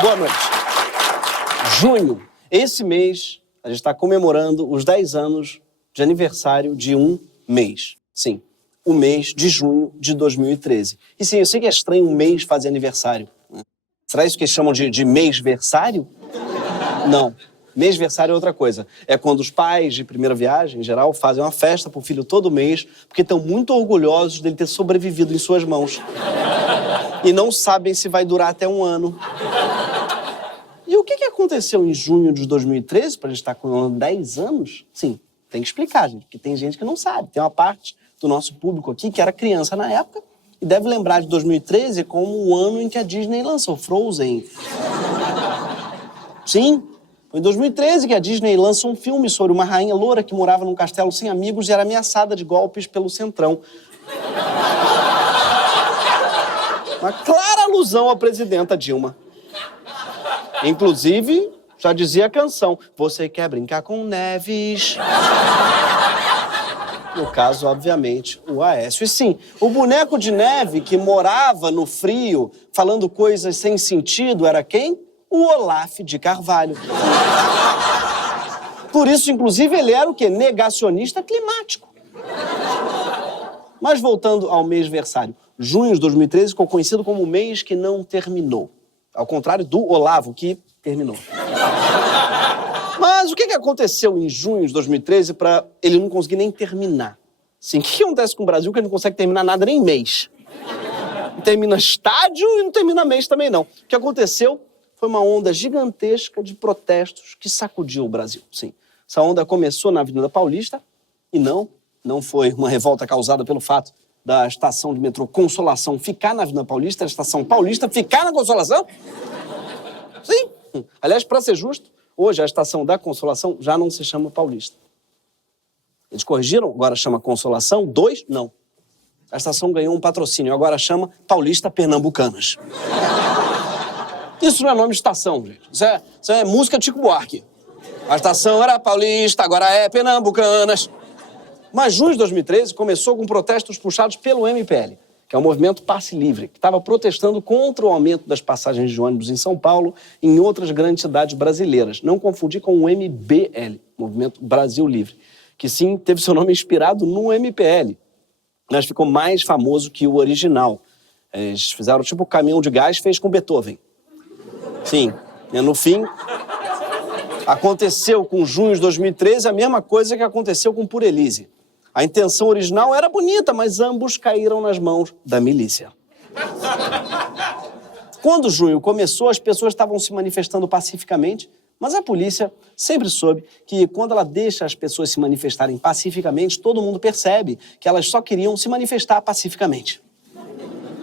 Boa noite. Junho. Esse mês, a gente está comemorando os 10 anos de aniversário de um mês. Sim, o mês de junho de 2013. E sim, eu sei que é estranho um mês fazer aniversário. Né? Será isso que eles chamam de mêsversário? Não. Mêsversário é outra coisa. É quando os pais de primeira viagem, em geral, fazem uma festa pro filho todo mês, porque estão muito orgulhosos dele ter sobrevivido em suas mãos. E não sabem se vai durar até um ano. E o que aconteceu em junho de 2013, pra gente estar comemorando 10 anos? Sim, tem que explicar, gente, porque tem gente que não sabe. Tem uma parte do nosso público aqui que era criança na época e deve lembrar de 2013 como o ano em que a Disney lançou Frozen. Sim, foi em 2013 que a Disney lançou um filme sobre uma rainha loura que morava num castelo sem amigos e era ameaçada de golpes pelo Centrão. Uma clara alusão à presidenta Dilma. Inclusive, já dizia a canção, você quer brincar com Neves? No caso, obviamente, o Aécio. E sim, o boneco de neve que morava no frio, falando coisas sem sentido, era quem? O Olaf de Carvalho. Por isso, inclusive, ele era o quê? Negacionista climático. Mas voltando ao mêsversário, junho de 2013 ficou conhecido como o mês que não terminou. Ao contrário do Olavo, que terminou. Mas o que aconteceu em junho de 2013 para ele não conseguir nem terminar? Sim, o que acontece com o Brasil que ele não consegue terminar nada nem mês? Não termina estádio e não termina mês também não. O que aconteceu foi uma onda gigantesca de protestos que sacudiu o Brasil. Sim, essa onda começou na Avenida Paulista e não foi uma revolta causada pelo fato da estação de metrô Consolação ficar na Avenida Paulista, a estação Paulista ficar na Consolação? Sim. Aliás, para ser justo, hoje a estação da Consolação já não se chama Paulista. Eles corrigiram, agora chama Consolação 2? Não. A estação ganhou um patrocínio, agora chama Paulista Pernambucanas. Isso não é nome de estação, gente. Isso é música Chico Buarque. A estação era Paulista, agora é Pernambucanas. Mas junho de 2013 começou com protestos puxados pelo MPL, que é o Movimento Passe Livre, que estava protestando contra o aumento das passagens de ônibus em São Paulo e em outras grandes cidades brasileiras. Não confundir com o MBL, Movimento Brasil Livre, que sim teve seu nome inspirado no MPL, mas ficou mais famoso que o original. Eles fizeram tipo o caminhão de gás fez com Beethoven. Sim, e no fim, aconteceu com junho de 2013 a mesma coisa que aconteceu com Por Elise. A intenção original era bonita, mas ambos caíram nas mãos da milícia. Quando junho começou, as pessoas estavam se manifestando pacificamente, mas a polícia sempre soube que quando ela deixa as pessoas se manifestarem pacificamente, todo mundo percebe que elas só queriam se manifestar pacificamente.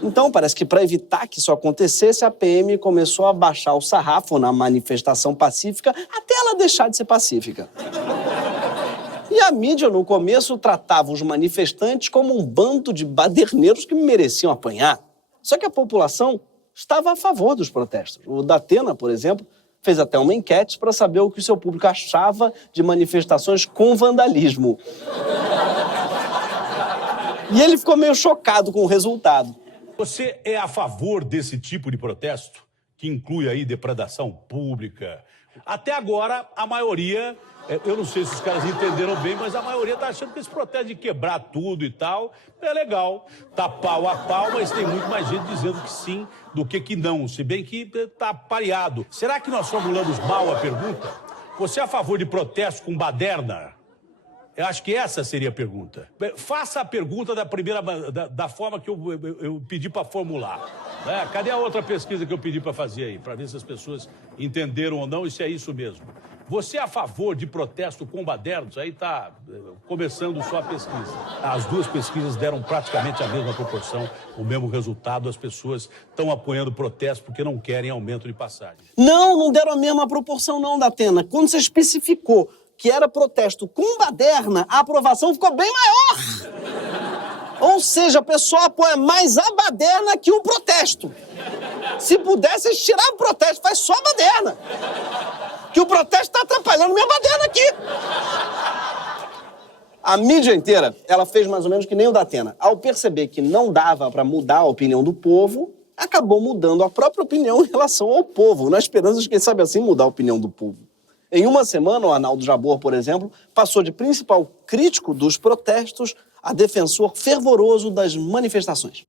Então, parece que para evitar que isso acontecesse, a PM começou a baixar o sarrafo na manifestação pacífica até ela deixar de ser pacífica. E a mídia, no começo, tratava os manifestantes como um bando de baderneiros que mereciam apanhar. Só que a população estava a favor dos protestos. O Datena, por exemplo, fez até uma enquete para saber o que o seu público achava de manifestações com vandalismo. E ele ficou meio chocado com o resultado. Você é a favor desse tipo de protesto, que inclui aí depredação pública? Até agora, a maioria, eu não sei se os caras entenderam bem, mas a maioria está achando que esse protesto de quebrar tudo e tal é legal. Tá pau a pau, mas tem muito mais gente dizendo que sim do que não, se bem que tá pareado. Será que nós formulamos mal a pergunta? Você é a favor de protesto com baderna? Eu acho que essa seria a pergunta. Faça a pergunta da forma que eu pedi para formular. Né? Cadê a outra pesquisa que eu pedi para fazer aí? Para ver se as pessoas entenderam ou não e se é isso mesmo. Você é a favor de protesto com badernos? Aí está começando só a pesquisa. As duas pesquisas deram praticamente a mesma proporção, o mesmo resultado. As pessoas estão apoiando o protesto porque não querem aumento de passagem. Não deram a mesma proporção não, Datena. Quando você especificou que era protesto com baderna, a aprovação ficou bem maior. Ou seja, a pessoa apoia mais a baderna que o protesto. Se pudesse, eles tiravam o protesto, faz só a baderna. Que o protesto está atrapalhando minha baderna aqui. A mídia inteira, ela fez mais ou menos que nem o Datena. Ao perceber que não dava para mudar a opinião do povo, acabou mudando a própria opinião em relação ao povo, na esperança de, quem sabe assim, mudar a opinião do povo. Em uma semana, o Arnaldo Jabor, por exemplo, passou de principal crítico dos protestos a defensor fervoroso das manifestações.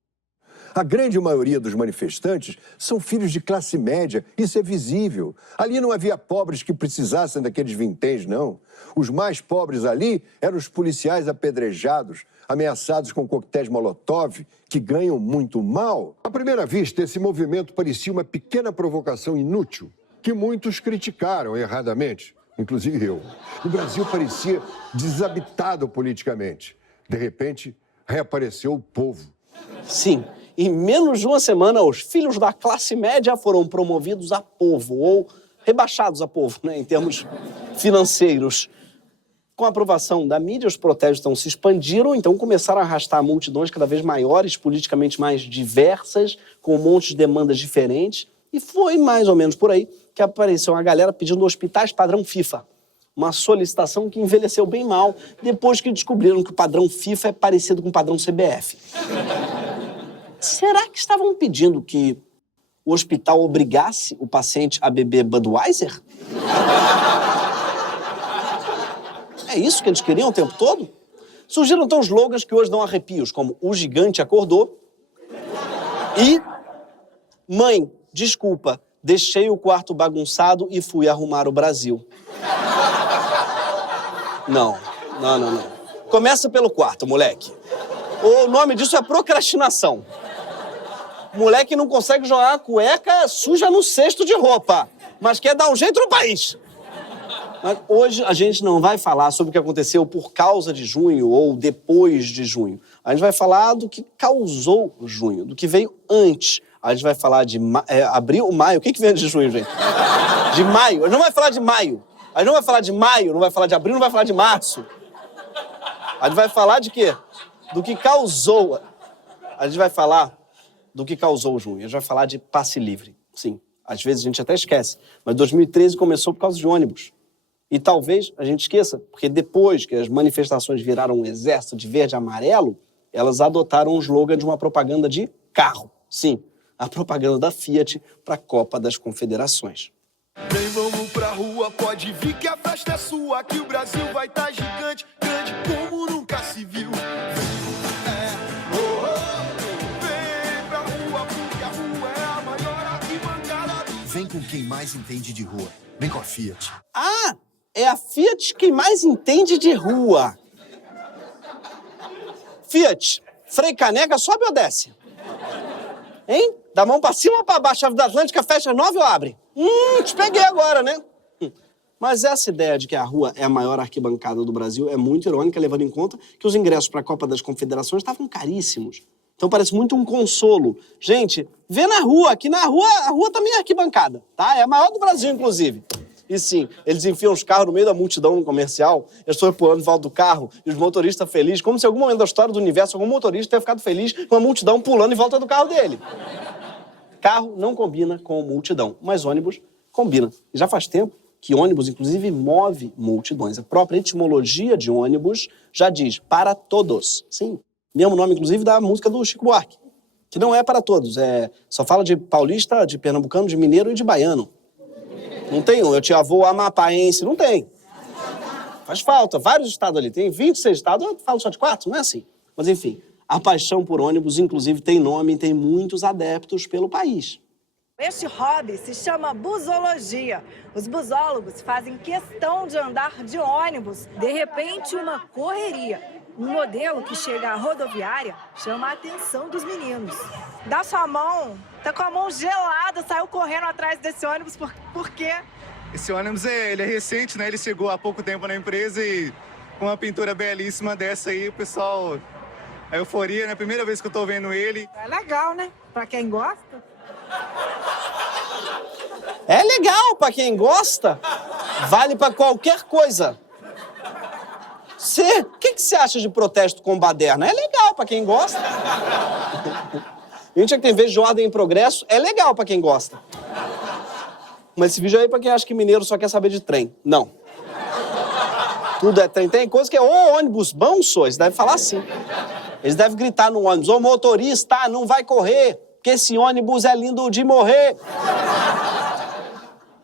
A grande maioria dos manifestantes são filhos de classe média, isso é visível. Ali não havia pobres que precisassem daqueles vinténs, não. Os mais pobres ali eram os policiais apedrejados, ameaçados com coquetéis Molotov, que ganham muito mal. À primeira vista, esse movimento parecia uma pequena provocação inútil, que muitos criticaram erradamente, inclusive eu. O Brasil parecia desabitado politicamente. De repente, reapareceu o povo. Sim. Em menos de uma semana, os filhos da classe média foram promovidos a povo, ou rebaixados a povo, né, em termos financeiros. Com a aprovação da mídia, os protestos então se expandiram, então começaram a arrastar multidões cada vez maiores, politicamente mais diversas, com um monte de demandas diferentes. E foi mais ou menos por aí que apareceu uma galera pedindo hospitais padrão FIFA. Uma solicitação que envelheceu bem mal, depois que descobriram que o padrão FIFA é parecido com o padrão CBF. Será que estavam pedindo que o hospital obrigasse o paciente a beber Budweiser? É isso que eles queriam o tempo todo? Surgiram então slogans que hoje dão arrepios, como "O gigante acordou" e "Mãe, desculpa, deixei o quarto bagunçado e fui arrumar o Brasil". Não. Começa pelo quarto, moleque. O nome disso é procrastinação. Moleque não consegue jogar a cueca suja no cesto de roupa, mas quer dar um jeito no país. Mas hoje a gente não vai falar sobre o que aconteceu por causa de junho ou depois de junho. A gente vai falar do que causou junho, do que veio antes. A gente vai falar de abril, maio. O que vem antes de junho, gente? De maio. A gente não vai falar de maio. A gente não vai falar de maio, não vai falar de abril, não vai falar de março. A gente vai falar de quê? Do que causou. A gente vai falar do que causou junho. A gente vai falar de passe livre. Sim, às vezes a gente até esquece. Mas 2013 começou por causa de ônibus. E talvez a gente esqueça, porque depois que as manifestações viraram um exército de verde e amarelo, elas adotaram o slogan de uma propaganda de carro. Sim, a propaganda da Fiat para a Copa das Confederações. Vem, vamos pra rua, pode vir que a festa é sua, que o Brasil vai estar gigante, grande como nunca se viu. Vem pra rua, porque a rua é a maior arquibancada. Vem com quem mais entende de rua. Vem com a Fiat. Ah, é a Fiat quem mais entende de rua. Fiat, Frei Caneca, sobe ou desce? Hein? Da mão pra cima ou pra baixo? Chave da Atlântica fecha às 9 ou abre? Te peguei agora, né? Mas essa ideia de que a rua é a maior arquibancada do Brasil é muito irônica, levando em conta que os ingressos para a Copa das Confederações estavam caríssimos. Então parece muito um consolo. Gente, vê na rua, que na rua, a rua também é arquibancada, tá? É a maior do Brasil, inclusive. E sim, eles enfiam os carros no meio da multidão no comercial, as pessoas pulando em volta do carro, e os motoristas felizes, como se em algum momento da história do universo, algum motorista tenha ficado feliz com a multidão pulando em volta do carro dele. Carro não combina com multidão, mas ônibus combina. E já faz tempo que ônibus, inclusive, move multidões. A própria etimologia de ônibus já diz para todos. Sim, mesmo nome, inclusive, da música do Chico Buarque, que não é para todos, só fala de paulista, de pernambucano, de mineiro e de baiano. Não tem um, eu te avô amapaense, não tem. Faz falta, vários estados ali, tem 26 estados, eu falo só de 4, não é assim. Mas enfim, a paixão por ônibus, inclusive, tem nome e tem muitos adeptos pelo país. Este hobby se chama busologia. Os busólogos fazem questão de andar de ônibus. De repente, uma correria. Um modelo que chega à rodoviária chama a atenção dos meninos. Dá sua mão, tá com a mão gelada, saiu correndo atrás desse ônibus, por quê? Esse ônibus ele é recente, né? Ele chegou há pouco tempo na empresa e com uma pintura belíssima dessa aí, o pessoal, a euforia, né? Primeira vez que eu tô vendo ele. É legal, né? Pra quem gosta. É legal pra quem gosta, vale pra qualquer coisa. O que você acha de protesto com baderna? É legal pra quem gosta. A gente que tem vez de ordem em progresso, é legal pra quem gosta. Mas esse vídeo aí é pra quem acha que mineiro só quer saber de trem. Não. Tudo é trem. Tem coisa que é ô ônibus bom, só. Eles devem falar assim. Eles devem gritar no ônibus, ô motorista, não vai correr. porque esse ônibus é lindo de morrer.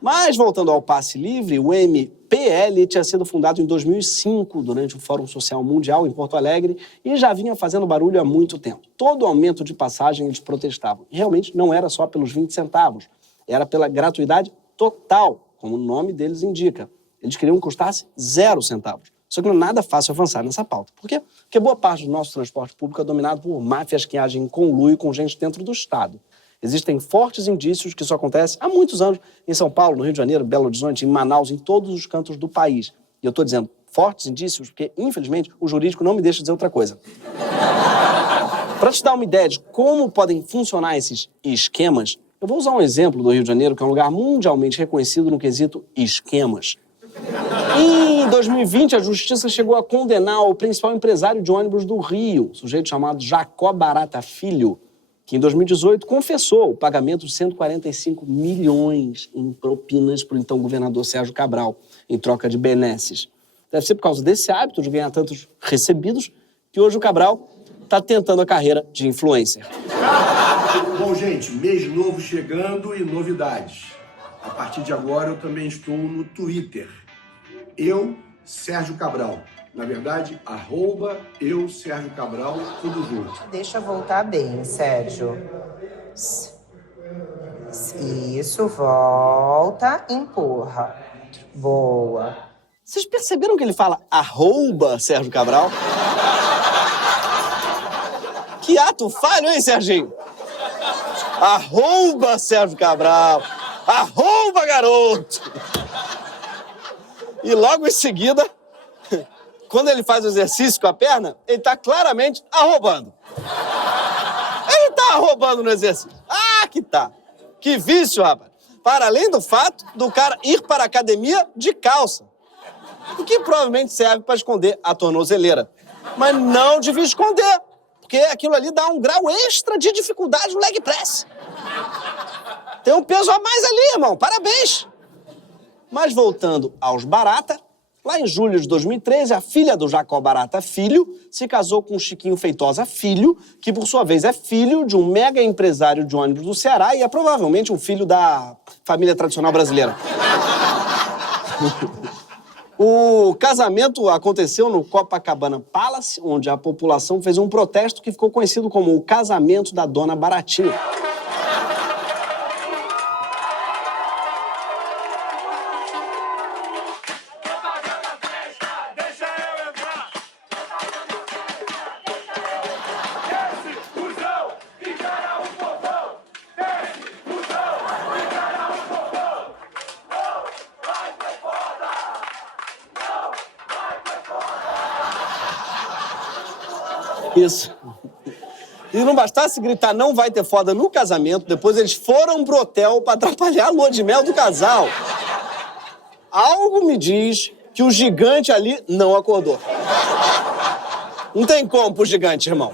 Mas, voltando ao passe livre, o MPL tinha sido fundado em 2005, durante o Fórum Social Mundial em Porto Alegre, e já vinha fazendo barulho há muito tempo. Todo aumento de passagem eles protestavam. E realmente não era só pelos 20 centavos, era pela gratuidade total, como o nome deles indica. Eles queriam que custasse 0 centavos. Só que não é nada fácil avançar nessa pauta. Por quê? Porque boa parte do nosso transporte público é dominado por máfias que agem em conluio com gente dentro do Estado. Existem fortes indícios que isso acontece há muitos anos em São Paulo, no Rio de Janeiro, Belo Horizonte, em Manaus, em todos os cantos do país. E eu estou dizendo fortes indícios porque, infelizmente, o jurídico não me deixa dizer outra coisa. Para te dar uma ideia de como podem funcionar esses esquemas, eu vou usar um exemplo do Rio de Janeiro, que é um lugar mundialmente reconhecido no quesito esquemas. Em 2020, a Justiça chegou a condenar o principal empresário de ônibus do Rio, um sujeito chamado Jacó Barata Filho, que em 2018 confessou o pagamento de 145 milhões em propinas para o então governador Sérgio Cabral, em troca de benesses. Deve ser por causa desse hábito de ganhar tantos recebidos que hoje o Cabral está tentando a carreira de influencer. Bom, gente, mês novo chegando e novidades. A partir de agora eu também estou no Twitter. Eu, Sérgio Cabral. Na verdade, @eu, Sérgio Cabral, tudo junto. Deixa eu voltar bem, Sérgio. Isso, volta, empurra. Boa. Vocês perceberam que ele fala @Sérgio Cabral? Que ato falho, hein, Serginho? @Sérgio Cabral. @garoto. E logo em seguida, quando ele faz o exercício com a perna, ele tá claramente arrobando. Ele tá arrobando no exercício. Ah, que tá. Que vício, rapaz. Para além do fato do cara ir para a academia de calça. O que provavelmente serve para esconder a tornozeleira. Mas não devia esconder, porque aquilo ali dá um grau extra de dificuldade no leg press. Tem um peso a mais ali, irmão. Parabéns. Mas voltando aos Barata, lá em julho de 2013, a filha do Jacó Barata Filho se casou com o Chiquinho Feitosa Filho, que por sua vez é filho de um mega empresário de ônibus do Ceará e é provavelmente um filho da família tradicional brasileira. O casamento aconteceu no Copacabana Palace, onde a população fez um protesto que ficou conhecido como o casamento da Dona Baratinha. Isso. E não bastasse gritar não vai ter foda no casamento, depois eles foram pro hotel pra atrapalhar a lua de mel do casal. Algo me diz que o gigante ali não acordou. Não tem como pro gigante, irmão.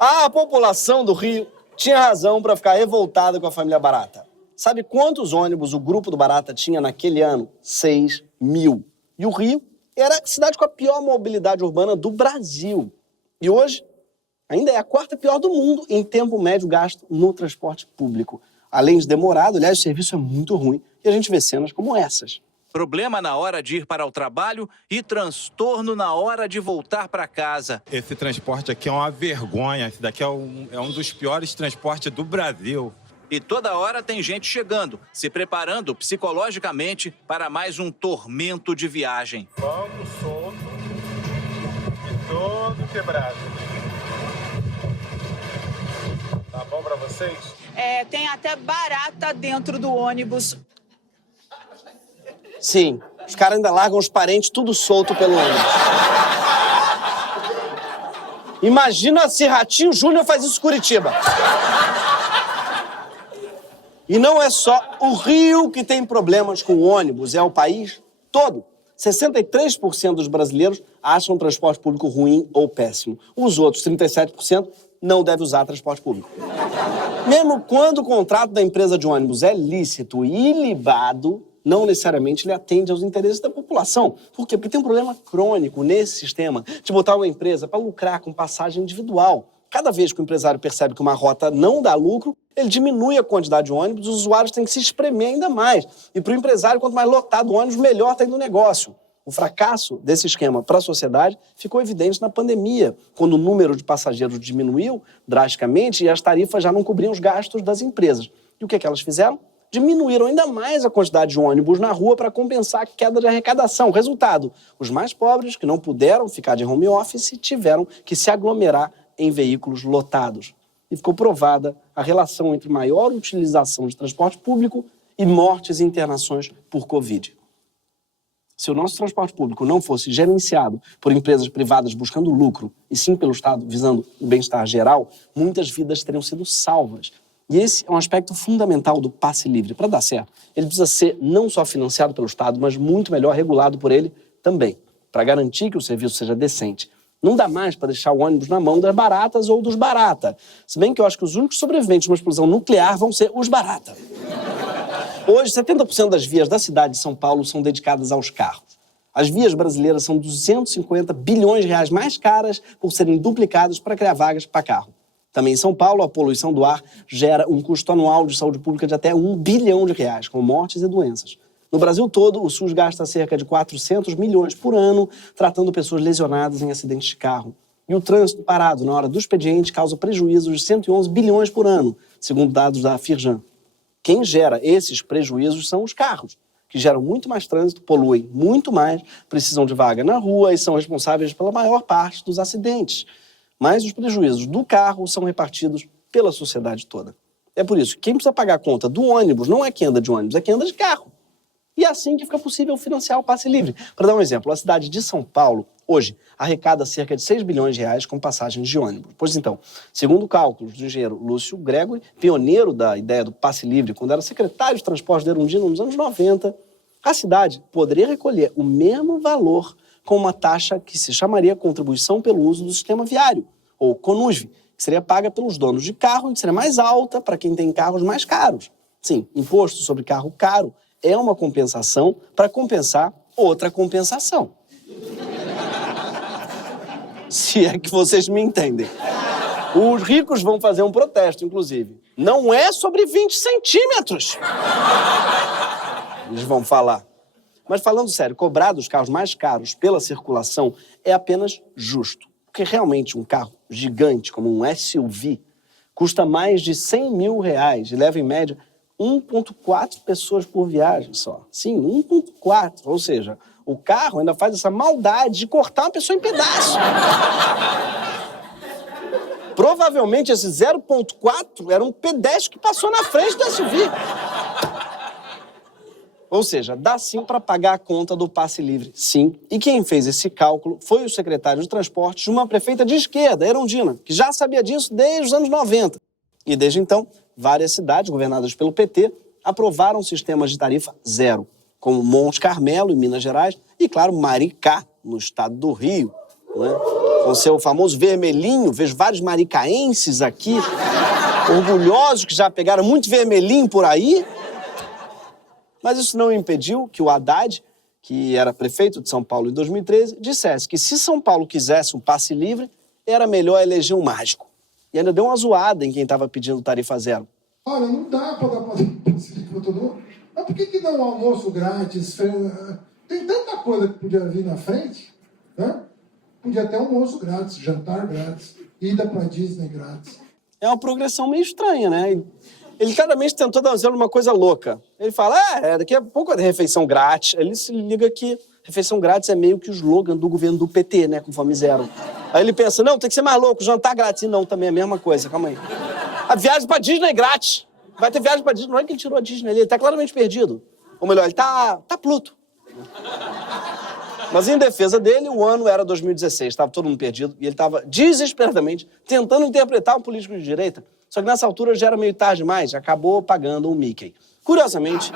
A população do Rio tinha razão pra ficar revoltada com a família Barata. Sabe quantos ônibus o grupo do Barata tinha naquele ano? 6.000. E o Rio era a cidade com a pior mobilidade urbana do Brasil. E hoje, ainda é a 4ª pior do mundo em tempo médio gasto no transporte público. Além de demorado, aliás, o serviço é muito ruim e a gente vê cenas como essas. Problema na hora de ir para o trabalho e transtorno na hora de voltar para casa. Esse transporte aqui é uma vergonha. Esse daqui é um dos piores transportes do Brasil. E toda hora tem gente chegando, se preparando psicologicamente para mais um tormento de viagem. Banco solto e todo quebrado. Tá bom pra vocês? Tem até barata dentro do ônibus. Sim, os caras ainda largam os parentes tudo solto pelo ônibus. Imagina se Ratinho Júnior faz isso em Curitiba. E não é só o Rio que tem problemas com ônibus, é o país todo. 63% dos brasileiros acham o transporte público ruim ou péssimo. Os outros 37% não devem usar transporte público. Mesmo quando o contrato da empresa de ônibus é lícito e ilibado, não necessariamente ele atende aos interesses da população. Por quê? Porque tem um problema crônico nesse sistema de botar uma empresa para lucrar com passagem individual. Cada vez que o empresário percebe que uma rota não dá lucro, ele diminui a quantidade de ônibus, os usuários têm que se espremer ainda mais. E para o empresário, quanto mais lotado o ônibus, melhor está indo o negócio. O fracasso desse esquema para a sociedade ficou evidente na pandemia, quando o número de passageiros diminuiu drasticamente e as tarifas já não cobriam os gastos das empresas. E o que elas fizeram? Diminuíram ainda mais a quantidade de ônibus na rua para compensar a queda de arrecadação. Resultado, os mais pobres, que não puderam ficar de home office, tiveram que se aglomerar em veículos lotados. E ficou provada a relação entre maior utilização de transporte público e mortes e internações por Covid. Se o nosso transporte público não fosse gerenciado por empresas privadas buscando lucro, e sim pelo Estado visando o bem-estar geral, muitas vidas teriam sido salvas. E esse é um aspecto fundamental do passe livre. Para dar certo, ele precisa ser não só financiado pelo Estado, mas muito melhor regulado por ele também, para garantir que o serviço seja decente. Não dá mais para deixar o ônibus na mão das baratas ou dos barata. Se bem que eu acho que os únicos sobreviventes de uma explosão nuclear vão ser os barata. Hoje, 70% das vias da cidade de São Paulo são dedicadas aos carros. As vias brasileiras são 250 bilhões de reais mais caras por serem duplicadas para criar vagas para carro. Também em São Paulo, a poluição do ar gera um custo anual de saúde pública de até R$1 bilhão, com mortes e doenças. No Brasil todo, o SUS gasta cerca de 400 milhões por ano tratando pessoas lesionadas em acidentes de carro. E o trânsito parado na hora do expediente causa prejuízos de 111 bilhões por ano, segundo dados da Firjan. Quem gera esses prejuízos são os carros, que geram muito mais trânsito, poluem muito mais, precisam de vaga na rua e são responsáveis pela maior parte dos acidentes. Mas os prejuízos do carro são repartidos pela sociedade toda. É por isso que quem precisa pagar a conta do ônibus não é quem anda de ônibus, é quem anda de carro. E é assim que fica possível financiar o passe livre. Para dar um exemplo, a cidade de São Paulo, hoje, arrecada cerca de 6 bilhões de reais com passagens de ônibus. Pois então, segundo cálculos do engenheiro Lúcio Gregory, pioneiro da ideia do passe livre, quando era secretário de transporte da Erundina nos anos 90, a cidade poderia recolher o mesmo valor com uma taxa que se chamaria contribuição pelo uso do sistema viário, ou CONUSV, que seria paga pelos donos de carro e que seria mais alta para quem tem carros mais caros. Sim, imposto sobre carro caro é uma compensação para compensar outra compensação. Se é que vocês me entendem. Os ricos vão fazer um protesto, inclusive. Não é sobre 20 centímetros. Eles vão falar. Mas falando sério, cobrar dos carros mais caros pela circulação é apenas justo. Porque realmente um carro gigante, como um SUV, custa mais de 100 mil reais e leva em média 1,4 pessoas por viagem só. Sim, 1,4. Ou seja, o carro ainda faz essa maldade de cortar uma pessoa em pedaços. Provavelmente esse 0,4 era um pedestre que passou na frente do SUV. Ou seja, dá sim para pagar a conta do passe livre, sim. E quem fez esse cálculo foi o secretário de Transportes de uma prefeita de esquerda, Erundina, que já sabia disso desde os anos 90. E desde então, várias cidades governadas pelo PT aprovaram sistemas de tarifa zero, como Monte Carmelo, em Minas Gerais, e, claro, Maricá, no estado do Rio. Não é? Com seu famoso vermelhinho, vejo vários maricaenses aqui, orgulhosos que já pegaram muito vermelhinho por aí. Mas isso não impediu que o Haddad, que era prefeito de São Paulo em 2013, dissesse que se São Paulo quisesse um passe livre, era melhor eleger um mágico. E ainda deu uma zoada em quem estava pedindo tarifa zero. Olha, não dá para dar passe livre para todo mundo. Mas por que não almoço grátis? Tem tanta coisa que podia vir na frente, né? Podia ter almoço grátis, jantar grátis, ida para Disney grátis. É uma progressão meio estranha, né? Ele claramente tentou dar uma coisa louca. Ele fala, daqui a pouco é refeição grátis. Ele se liga que refeição grátis é meio que o slogan do governo do PT, né, com Fome Zero. Aí ele pensa, não, tem que ser mais louco, jantar grátis. E não, também é a mesma coisa, calma aí. A viagem pra Disney é grátis. Vai ter viagem pra Disney, não é que ele tirou a Disney, ele tá claramente perdido. Ou melhor, ele tá Pluto. Mas em defesa dele, o ano era 2016, estava todo mundo perdido, e ele estava desesperadamente tentando interpretar um político de direita. Só que nessa altura já era meio tarde demais, acabou pagando o Mickey. Curiosamente,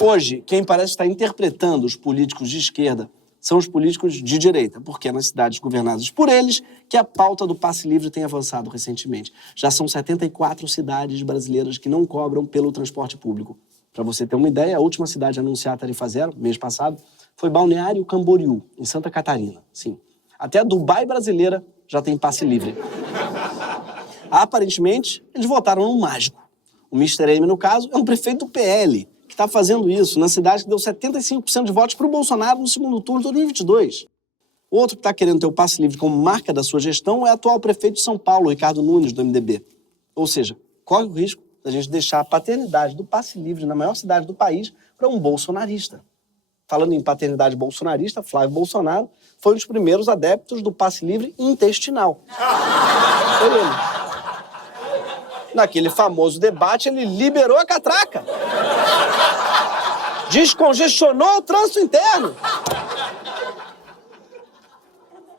hoje, quem parece estar interpretando os políticos de esquerda são os políticos de direita, porque é nas cidades governadas por eles que a pauta do passe livre tem avançado recentemente. Já são 74 cidades brasileiras que não cobram pelo transporte público. Para você ter uma ideia, a última cidade a anunciar a tarifa zero, mês passado, foi Balneário Camboriú, em Santa Catarina. Sim. Até a Dubai brasileira já tem passe livre. Aparentemente, eles votaram no mágico. O Mr. M, no caso, é um prefeito do PL, que está fazendo isso na cidade que deu 75% de votos para o Bolsonaro no segundo turno de 2022. Outro que está querendo ter o passe livre como marca da sua gestão é o atual prefeito de São Paulo, Ricardo Nunes, do MDB. Ou seja, corre o risco da gente deixar a paternidade do passe livre na maior cidade do país para um bolsonarista. Falando em paternidade bolsonarista, Flávio Bolsonaro foi um dos primeiros adeptos do passe livre intestinal. Foi ele. Naquele famoso debate, ele liberou a catraca. Descongestionou o trânsito interno.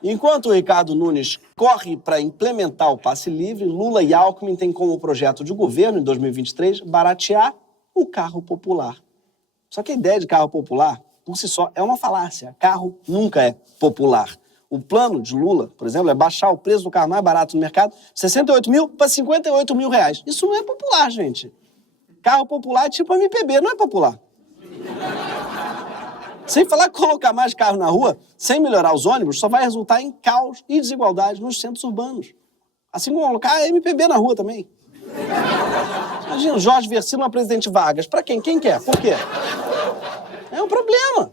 Enquanto o Ricardo Nunes corre para implementar o passe livre, Lula e Alckmin têm como projeto de governo, em 2023, baratear o carro popular. Só que a ideia de carro popular, por si só, é uma falácia. Carro nunca é popular. O plano de Lula, por exemplo, é baixar o preço do carro mais barato no mercado de 68 mil para 58 mil reais. Isso não é popular, gente. Carro popular é tipo MPB, não é popular. Sem falar que colocar mais carro na rua, sem melhorar os ônibus, só vai resultar em caos e desigualdade nos centros urbanos. Assim como colocar MPB na rua também. Imagina, Jorge Versilo, presidente Vargas. Para quem? Quem quer? Por quê? É um problema.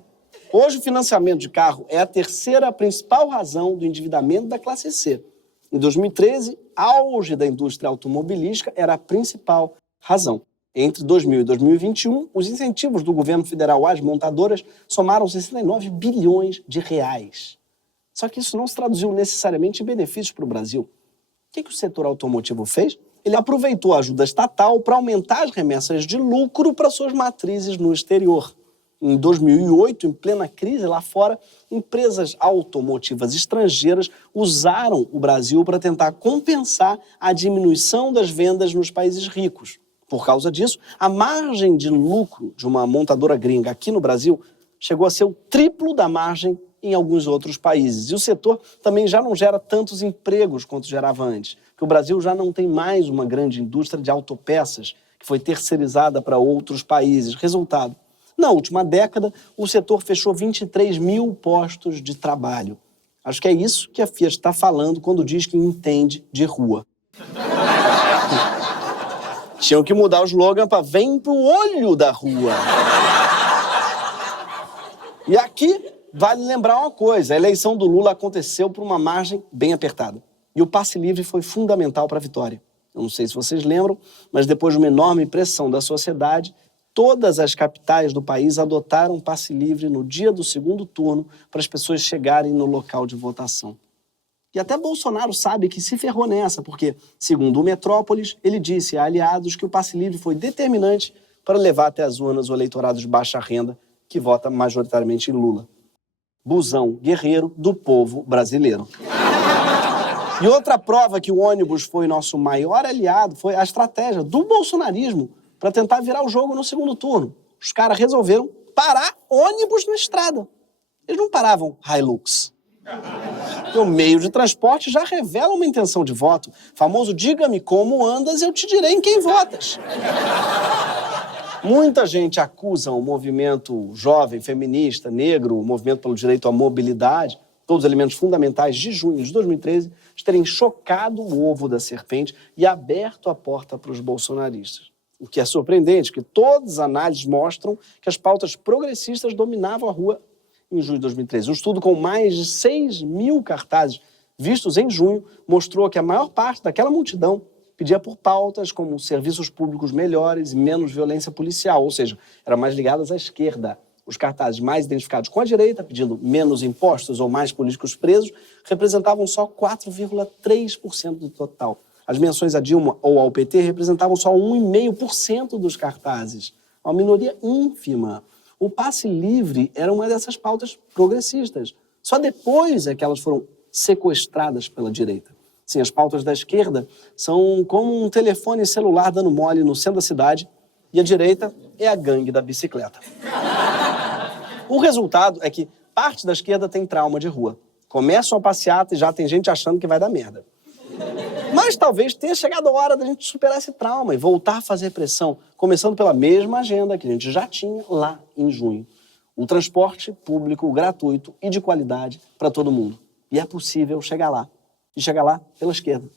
Hoje, o financiamento de carro é a terceira principal razão do endividamento da classe C. Em 2013, auge da indústria automobilística era a principal razão. Entre 2000 e 2021, os incentivos do governo federal às montadoras somaram 69 bilhões de reais. Só que isso não se traduziu necessariamente em benefícios para o Brasil. O que o setor automotivo fez? Ele aproveitou a ajuda estatal para aumentar as remessas de lucro para suas matrizes no exterior. Em 2008, em plena crise lá fora, empresas automotivas estrangeiras usaram o Brasil para tentar compensar a diminuição das vendas nos países ricos. Por causa disso, a margem de lucro de uma montadora gringa aqui no Brasil chegou a ser o triplo da margem em alguns outros países. E o setor também já não gera tantos empregos quanto gerava antes, porque o Brasil já não tem mais uma grande indústria de autopeças que foi terceirizada para outros países. Resultado, na última década, o setor fechou 23 mil postos de trabalho. Acho que é isso que a Fiat está falando quando diz que entende de rua. Tinham que mudar o slogan para "Vem pro olho da rua". E aqui vale lembrar uma coisa, a eleição do Lula aconteceu por uma margem bem apertada. E o passe livre foi fundamental para a vitória. Eu não sei se vocês lembram, mas depois de uma enorme pressão da sociedade, todas as capitais do país adotaram passe livre no dia do segundo turno para as pessoas chegarem no local de votação. E até Bolsonaro sabe que se ferrou nessa, porque, segundo o Metrópolis, ele disse a aliados que o passe livre foi determinante para levar até as urnas o eleitorado de baixa renda, que vota majoritariamente em Lula. Busão guerreiro do povo brasileiro. E outra prova que o ônibus foi nosso maior aliado foi a estratégia do bolsonarismo para tentar virar o jogo no segundo turno. Os caras resolveram parar ônibus na estrada. Eles não paravam Hilux. Porque o meio de transporte já revela uma intenção de voto. Famoso "diga-me como andas, eu te direi em quem votas". Muita gente acusa o movimento jovem, feminista, negro, o movimento pelo direito à mobilidade, todos os elementos fundamentais de junho de 2013, de terem chocado o ovo da serpente e aberto a porta para os bolsonaristas. O que é surpreendente, que todas as análises mostram que as pautas progressistas dominavam a rua em junho de 2013. Um estudo com mais de 6 mil cartazes vistos em junho mostrou que a maior parte daquela multidão pedia por pautas como serviços públicos melhores e menos violência policial, ou seja, eram mais ligadas à esquerda. Os cartazes mais identificados com a direita, pedindo menos impostos ou mais políticos presos, representavam só 4,3% do total. As menções a Dilma ou ao PT representavam só 1,5% dos cartazes, uma minoria ínfima. O passe livre era uma dessas pautas progressistas. Só depois é que elas foram sequestradas pela direita. Sim, as pautas da esquerda são como um telefone celular dando mole no centro da cidade e a direita é a gangue da bicicleta. O resultado é que parte da esquerda tem trauma de rua. Começam a passeata e já tem gente achando que vai dar merda. Mas talvez tenha chegado a hora da gente superar esse trauma e voltar a fazer pressão, começando pela mesma agenda que a gente já tinha lá em junho. O transporte público gratuito e de qualidade para todo mundo. E é possível chegar lá. E chegar lá pela esquerda.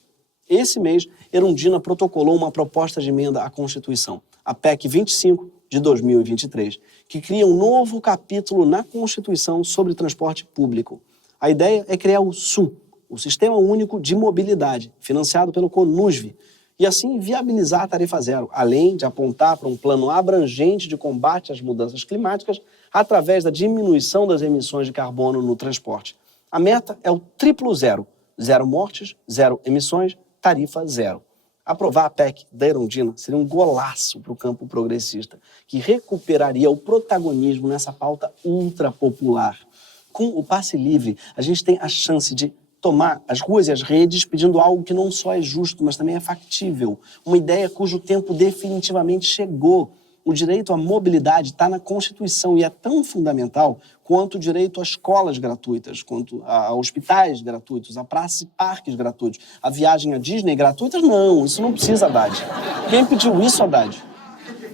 Esse mês, Erundina protocolou uma proposta de emenda à Constituição, a PEC 25 de 2023, que cria um novo capítulo na Constituição sobre transporte público. A ideia é criar o SUM, o Sistema Único de Mobilidade, financiado pelo CONUSV, e assim viabilizar a tarifa zero, além de apontar para um plano abrangente de combate às mudanças climáticas através da diminuição das emissões de carbono no transporte. A meta é o triplo zero: zero mortes, zero emissões, tarifa zero. Aprovar a PEC da Erundina seria um golaço para o campo progressista, que recuperaria o protagonismo nessa pauta ultrapopular. Com o passe livre, a gente tem a chance de tomar as ruas e as redes pedindo algo que não só é justo, mas também é factível. Uma ideia cujo tempo definitivamente chegou. O direito à mobilidade está na Constituição e é tão fundamental quanto o direito a escolas gratuitas, quanto a hospitais gratuitos, a praças e parques gratuitos, a viagem à Disney gratuitas. Não, isso não precisa, Haddad. Quem pediu isso, Haddad?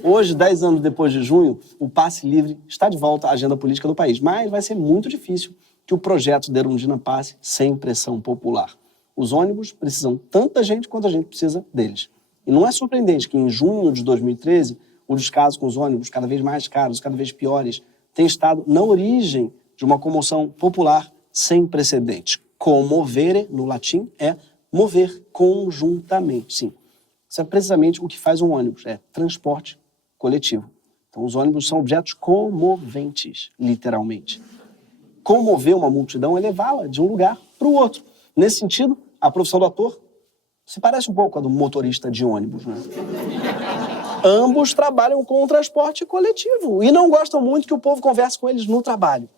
Hoje, 10 anos depois de junho, o passe livre está de volta à agenda política do país, mas vai ser muito difícil que o projeto da Erundina passe sem pressão popular. Os ônibus precisam tanto da gente quanto a gente precisa deles. E não é surpreendente que em junho de 2013, o descaso com os ônibus cada vez mais caros, cada vez piores, tem estado na origem de uma comoção popular sem precedentes. Comovere, no latim, é mover conjuntamente. Sim, isso é precisamente o que faz um ônibus, é transporte coletivo. Então, os ônibus são objetos comoventes, literalmente. Comover uma multidão é levá-la de um lugar para o outro. Nesse sentido, a profissão do ator se parece um pouco a do motorista de ônibus, né? Ambos trabalham com o transporte coletivo e não gostam muito que o povo converse com eles no trabalho.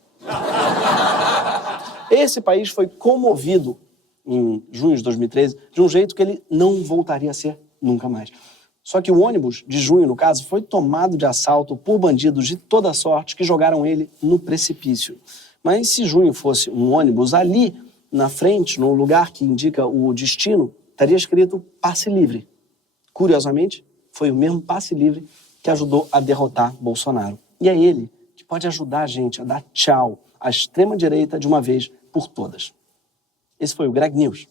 Esse país foi comovido em junho de 2013 de um jeito que ele não voltaria a ser nunca mais. Só que o ônibus de junho, no caso, foi tomado de assalto por bandidos de toda sorte que jogaram ele no precipício. Mas se junho fosse um ônibus, ali na frente, no lugar que indica o destino, estaria escrito passe livre. Curiosamente, foi o mesmo passe livre que ajudou a derrotar Bolsonaro. E é ele que pode ajudar a gente a dar tchau à extrema-direita de uma vez por todas. Esse foi o Greg News.